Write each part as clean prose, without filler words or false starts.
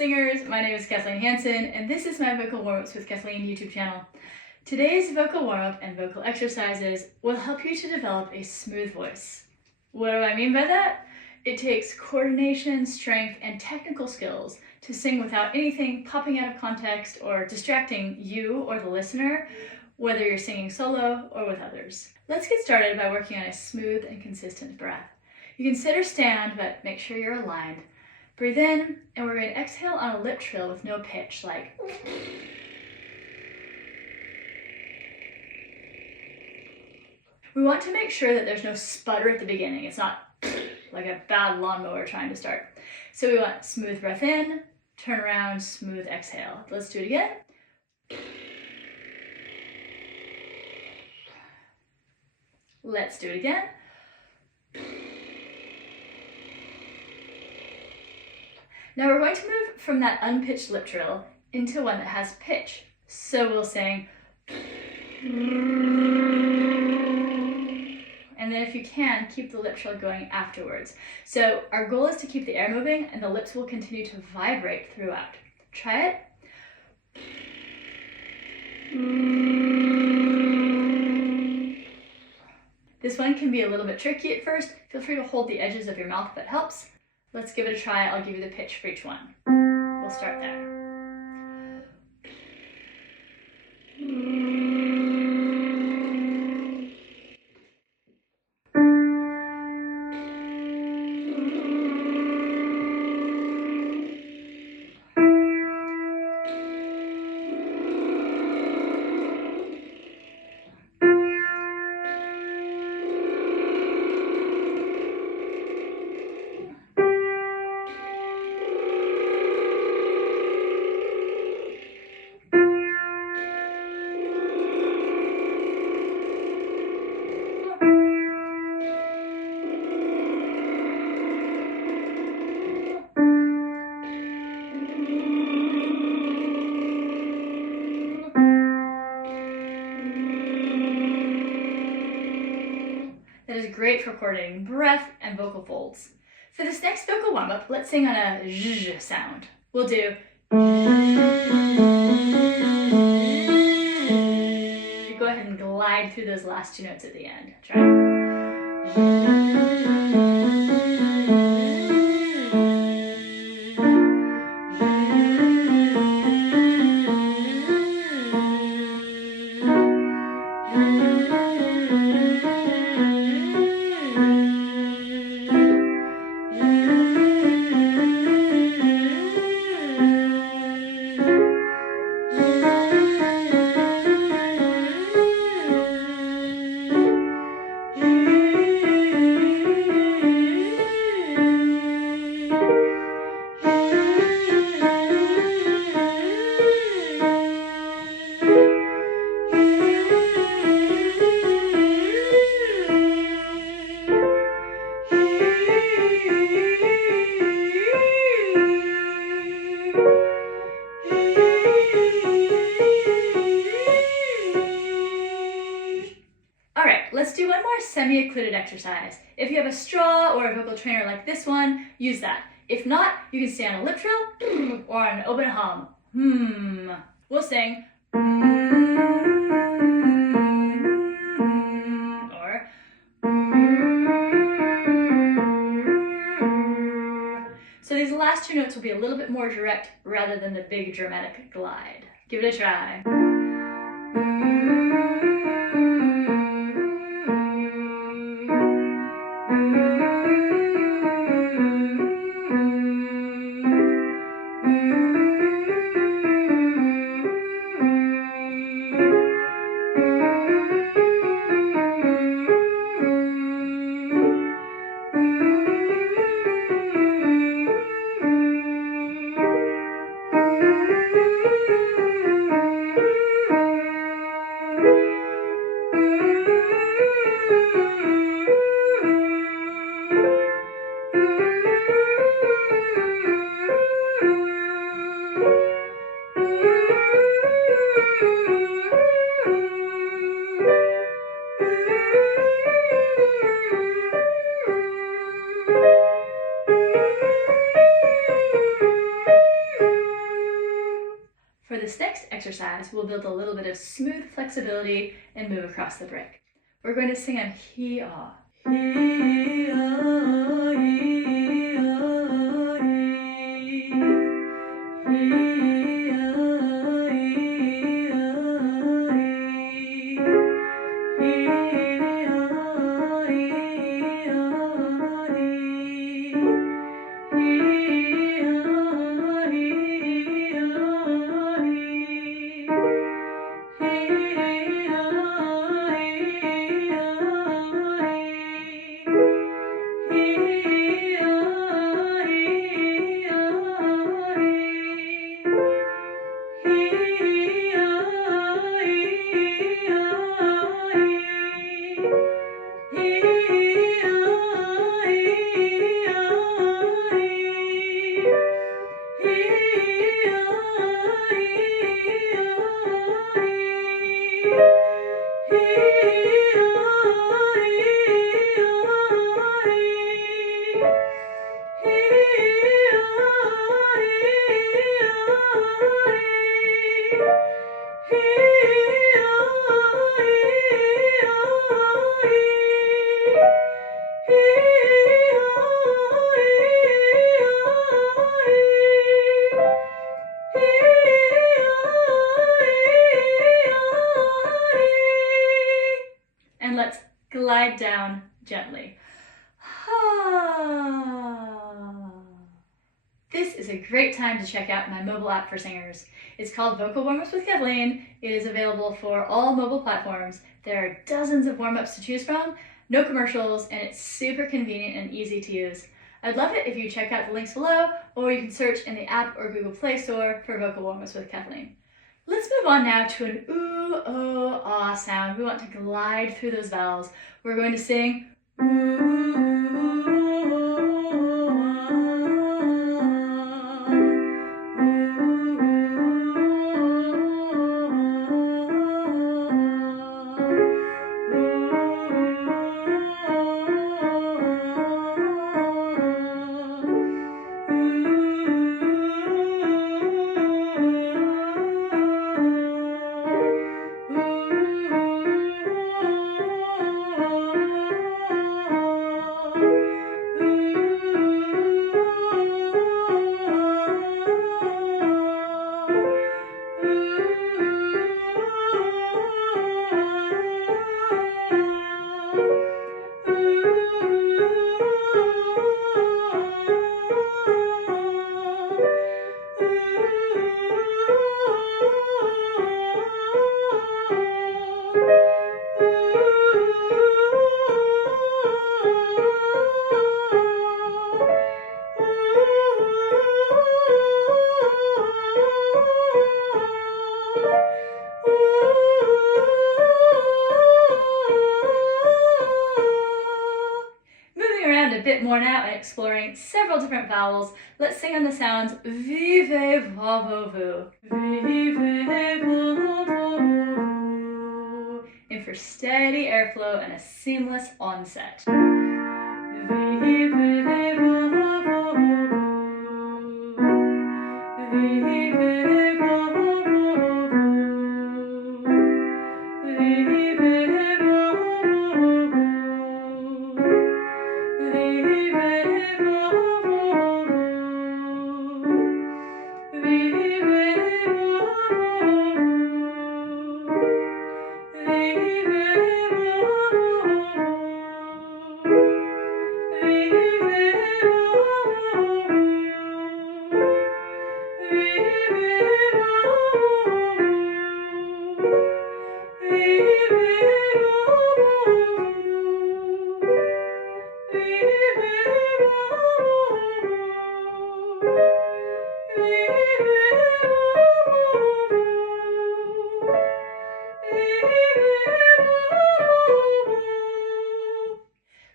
singers, my name is Kathleen Hansen, and this is my Vocal Warmups with Kathleen YouTube channel. Today's vocal warm-up and vocal exercises will help you to develop a smooth voice. What do I mean by that? It takes coordination, strength, and technical skills to sing without anything popping out of context or distracting you or the listener, whether you're singing solo or with others. Let's get started by working on a smooth and consistent breath. You can sit or stand, but make sure you're aligned. Breathe in, and we're going to exhale on a lip trill with no pitch, like we want to make sure that there's no sputter at the beginning. It's not like a bad lawnmower trying to start. So we want smooth breath in, turn around, smooth exhale. Let's do it again. Let's do it again. Now we're going to move from that unpitched lip trill into one that has pitch. So we'll sing, and then if you can, keep the lip trill going afterwards. So our goal is to keep the air moving and the lips will continue to vibrate throughout. Try it. This one can be a little bit tricky at first. Feel free to hold the edges of your mouth if that helps. Let's give it a try. I'll give you the pitch for each one. We'll start there. That is great for coordinating breath and vocal folds. For this next vocal warm-up, let's sing on a zh sound. We'll do go ahead and glide through those last two notes at the end. Try Let's do one more semi-occluded exercise. If you have a straw or a vocal trainer like this one, use that. If not, you can stay on a lip trill or on an open hum. We'll sing or so these last two notes will be a little bit more direct rather than the big dramatic glide. Give it a try. this next exercise, we'll build a little bit of smooth flexibility and move across the break. We're going to sing on he-ah. He-ah, he-ah, he. He-ah, he-ah, he. He-ah, he-ah, And let's glide down gently. This is a great time to check out my mobile app for singers. It's called Vocal Warmups with Kathleen. It is available for all mobile platforms. There are dozens of warm-ups to choose from, no commercials, and it's super convenient and easy to use. I'd love it if you check out the links below, or you can search in the App or Google Play Store for Vocal Warmups with Kathleen. Let's move on now to an ooh, oh, ah sound. We want to glide through those vowels. We're going to sing a bit more now and exploring several different vowels. Let's sing on the sounds v, ve, va, vo, vu. V, ve, va, vo, vu. And for steady airflow and a seamless onset. V, ve, va, vo, vu. V, ve, va, vo, vu. V, ve, va, vo, vu.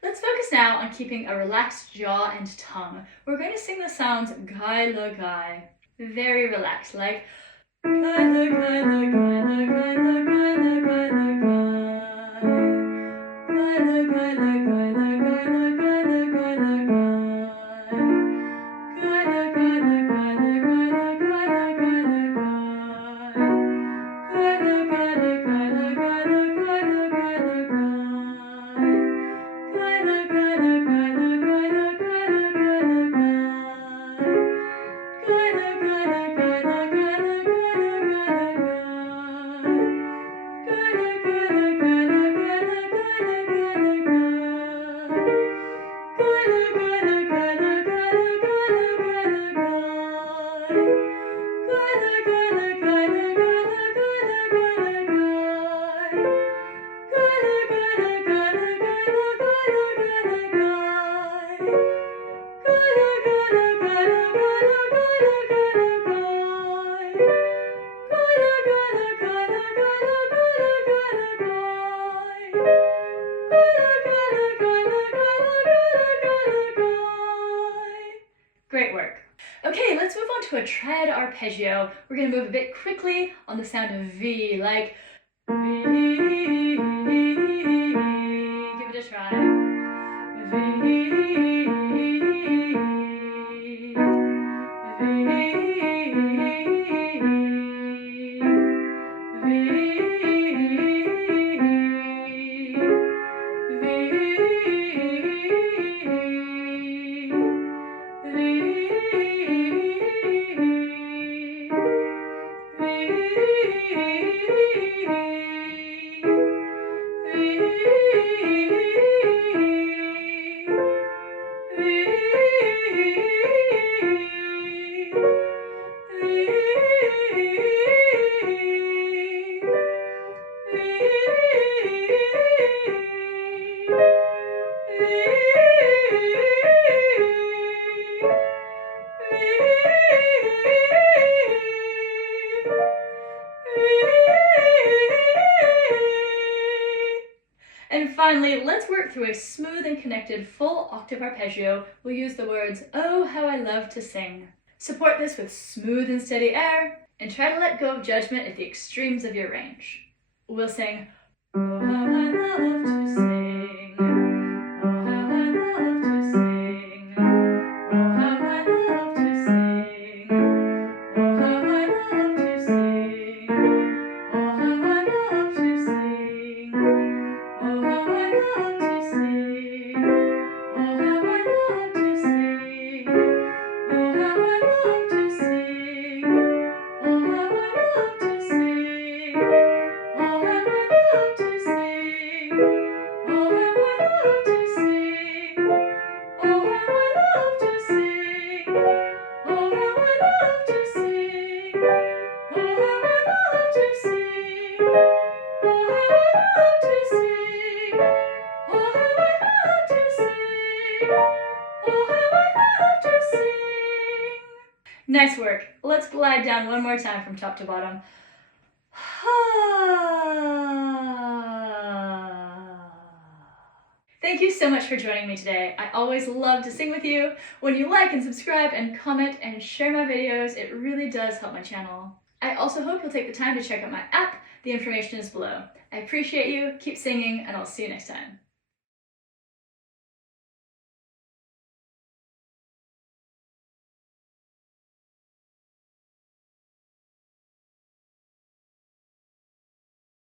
Let's focus now on keeping a relaxed jaw and tongue. We're going to sing the sounds gai la gai. Very relaxed, like gai la gai la gai la gai la gai la gai la gai. Gai la gai la gai la gai la gai la gai la gai. Gai la gai la gai la gai la gai la gai la gai. Great work. Okay, let's move on to a triad arpeggio. We're going to move a bit quickly on the sound of V, like V. Give it a try. V. And finally, let's work through a smooth and connected full octave arpeggio. We'll use the words, "Oh, how I love to sing." Support this with smooth and steady air, and try to let go of judgment at the extremes of your range. We'll sing, "Oh, how I love to sing. Oh, how I love to sing. Oh, how I love to sing. Oh, how I love to sing. Oh, how I love to sing. Oh, how I love to sing. Oh, how I love to sing. Oh, how I love to sing. Oh, how I love to sing. Oh, how I love to sing. Oh, how I love to sing. Oh, how I love to sing. Oh, how I love to sing. Oh, how I love to sing. Oh, how I love to sing. Oh, how I love to sing. Oh, how I love to sing. Nice work. Let's glide down one more time from top to bottom. Thank you so much for joining me today. I always love to sing with you. When you like and subscribe and comment and share my videos, it really does help my channel. I also hope you'll take the time to check out my app. The information is below. I appreciate you, keep singing, and I'll see you next time.